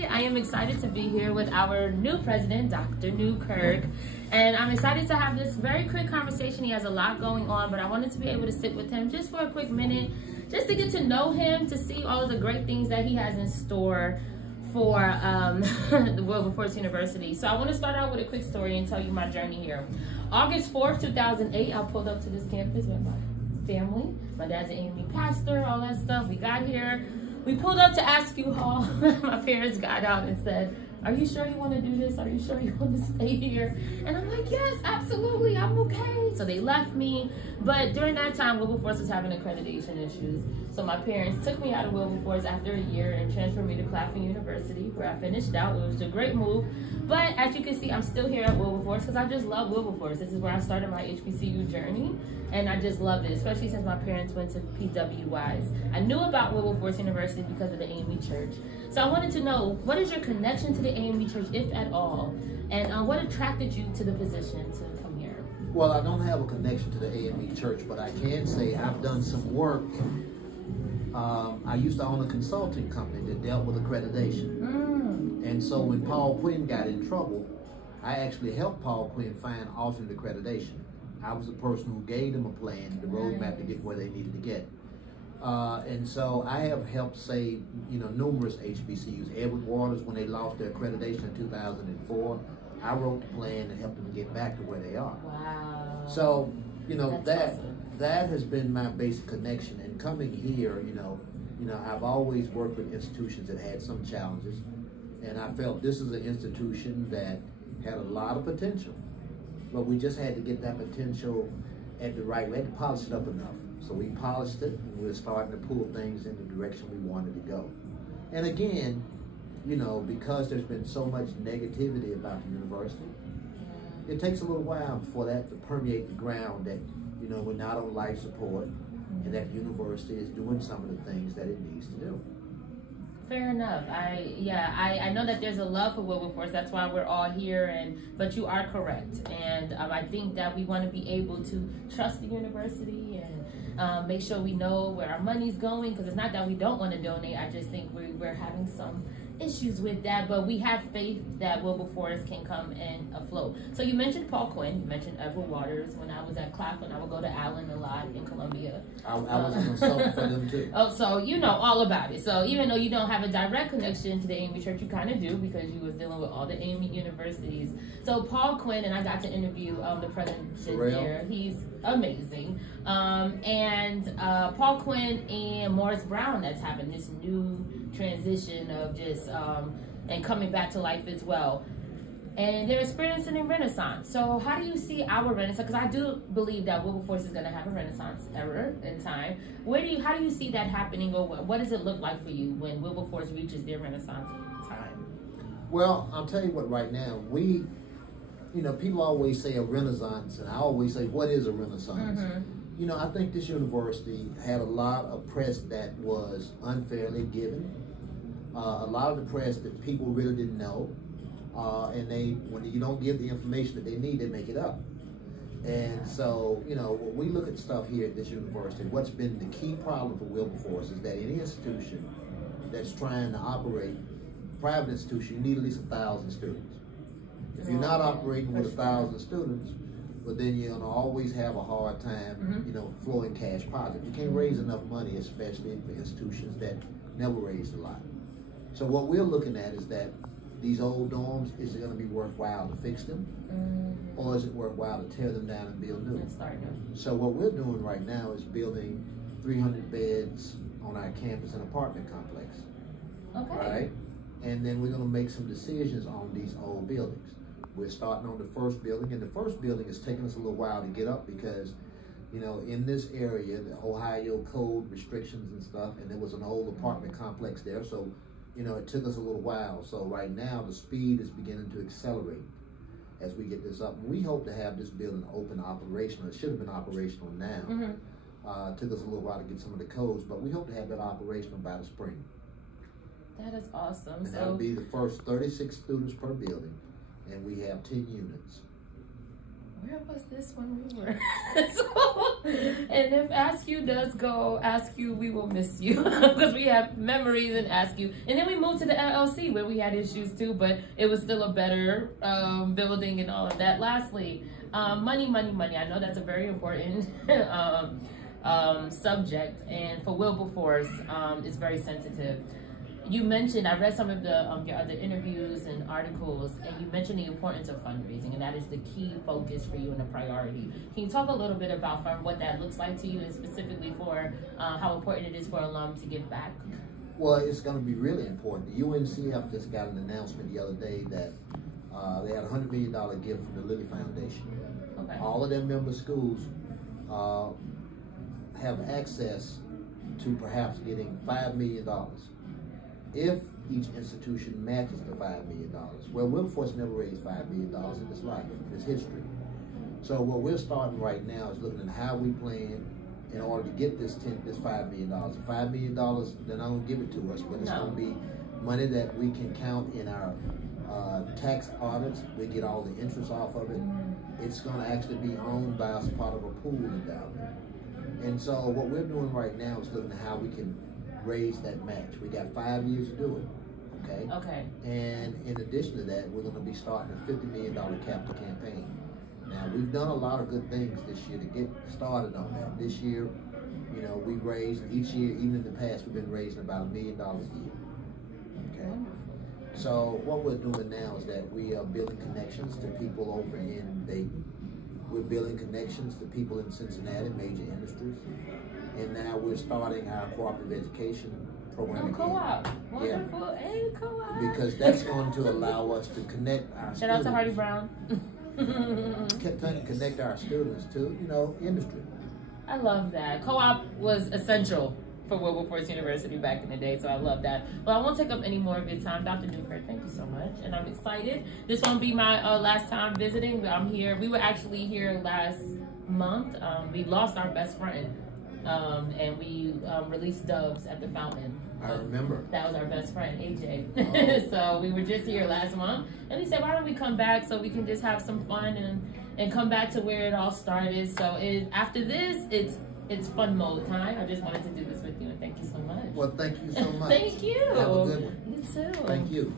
Today, I am excited to be here with our new president, Dr. Newkirk, and I'm excited to have this very quick conversation. He has a lot going on, but I wanted to be able to sit with him just for a quick minute, just to get to know him, to see all of the great things that he has in store for the Wilberforce University. So I want to start out with a quick story and tell you my journey here. August 4th, 2008, I pulled up to this campus with my family. My dad's an AME pastor, all that stuff. We got here. We pulled up to Askew Hall. My parents got out and said, "Are you sure you want to do this? Are you sure you want to stay here?" And I'm like, "Yes, absolutely, I'm okay." So they left me. But during that time, Wilberforce was having accreditation issues. So my parents took me out of Wilberforce after a year and transferred me to Claflin University, where I finished out. It was a great move. But as you can see, I'm still here at Wilberforce because I just love Wilberforce. This is where I started my HBCU journey. And I just love it, especially since my parents went to PWIs. I knew about Wilberforce University because of the AME Church. So I wanted to know, what is your connection to the AME Church, if at all? And what attracted you to the position to come here? Well, I don't have a connection to the AME Church, but I can say I've done some work. I used to own a consulting company that dealt with accreditation. And so when Paul Quinn got in trouble, I actually helped Paul Quinn find alternate accreditation. I was the person who gave them a plan, the roadmap to get where they needed to get. And so I have helped save, numerous HBCUs. Edward Waters, when they lost their accreditation in 2004, I wrote the plan and helped them get back to where they are. Wow. So, That's awesome. That has been my basic connection. And coming here, I've always worked with institutions that had some challenges. And I felt this is an institution that had a lot of potential. But we just had to get that potential at the right way. We had to polish it up enough. So we polished it, and we're starting to pull things in the direction we wanted to go. And again, because there's been so much negativity about the university, it takes a little while for that to permeate the ground that, we're not on life support, and that university is doing some of the things that it needs to do. Fair enough. I know that there's a love for Wilberforce. That's why we're all here. But you are correct. And I think that we want to be able to trust the university and make sure we know where our money's going. Because it's not that we don't want to donate. I just think we're having some issues with that. But we have faith that Wilberforce can come and afloat. So you mentioned Paul Quinn. You mentioned Edward Waters. When I was at Claflin, I would go to Allen a lot in Columbia. I was a consultant for them too. Oh, so you know all about it. So even though you don't have a direct connection to the AME Church, you kind of do because you was dealing with all the AME universities. So Paul Quinn, and I got to interview the president there. He's amazing. And Paul Quinn and Morris Brown, that's happened, this new transition of just and coming back to life as well. And they're experiencing a renaissance. So how do you see our renaissance? Because I do believe that Wilberforce is going to have a renaissance era in time. How do you see that happening, or what does it look like for you when Wilberforce reaches their renaissance time? Well, I'll tell you what, right now, people always say a renaissance, and I always say, what is a renaissance? I think this university had a lot of press that was unfairly given. A lot of the press that people really didn't know. And when you don't give the information that they need, they make it up. And so, when we look at stuff here at this university, what's been the key problem for Wilberforce is that any institution that's trying to operate, private institution, you need at least 1,000 students. If you're not operating with 1,000 students, well, then you're going to always have a hard time, flowing cash positive. You can't raise enough money, especially for institutions that never raised a lot. So what we're looking at is that these old dorms, is it going to be worthwhile to fix them? Or is it worthwhile to tear them down and build new? So what we're doing right now is building 300 beds on our campus and apartment complex. Okay. Right? And then we're going to make some decisions on these old buildings. We're starting on the first building, and the first building is taking us a little while to get up because, in this area, the Ohio code restrictions and stuff, and there was an old apartment complex there, so it took us a little while. So right now, the speed is beginning to accelerate as we get this up. And we hope to have this building open operational. It should have been operational now. It took us a little while to get some of the codes, but we hope to have that operational by the spring. That is awesome. And that'll be the first 36 students per building, and we have 10 units. where was this when we were? So, and if Ask You does go, Ask You, we will miss you because we have memories in Ask You. And then we moved to the LLC where we had issues too, but it was still a better building and all of that. Lastly, money. I know that's a very important subject, and for Wilberforce, it's very sensitive. You mentioned, I read some of the your other interviews and articles, and you mentioned the importance of fundraising, and that is the key focus for you and a priority. Can you talk a little bit about what that looks like to you, and specifically for how important it is for alum to give back? Well, it's going to be really important. The UNCF just got an announcement the other day that they had a $100 million gift from the Lilly Foundation. Okay. All of their member schools have access to perhaps getting $5 million. If each institution matches the $5 million. Well, Wilberforce never raised $5 million in its life, in its history. So what we're starting right now is looking at how we plan in order to get this $5 million. $5 million, they're not going to give it to us, but it's going to be money that we can count in our tax audits. We get all the interest off of it. It's going to actually be owned by us, part of a pool endowment. And so what we're doing right now is looking at how we can raise that match. We got 5 years to do it, okay? Okay. And in addition to that, we're going to be starting a $50 million capital campaign. Now, we've done a lot of good things this year to get started on that. This year, you know, we raised, each year, even in the past, we've been raising about $1 million a year, okay? So what we're doing now is that we are building connections to people over in Dayton. We're building connections to people in Cincinnati, major industries. And now we're starting our cooperative education program. Oh, co-op. Wonderful. Yeah. Hey, co-op. Because that's going to allow us to connect our students. Shout out to Hardy Brown. Connect our students to, you know, industry. I love that. Co-op was essential for Wilberforce University back in the day, so I love that. Well, I won't take up any more of your time. Dr. Newkirk, thank you so much. And I'm excited. This won't be my last time visiting. I'm here. We were actually here last month. We lost our best friend. And we released doves at the fountain. I remember. That was our best friend, AJ. So we were just here last month, and he said, why don't we come back so we can just have some fun and come back to where it all started. So after this, it's fun mode time. I just wanted to do this with you, and thank you so much. Well, thank you so much. Thank you. Have a good one. You too. Thank you.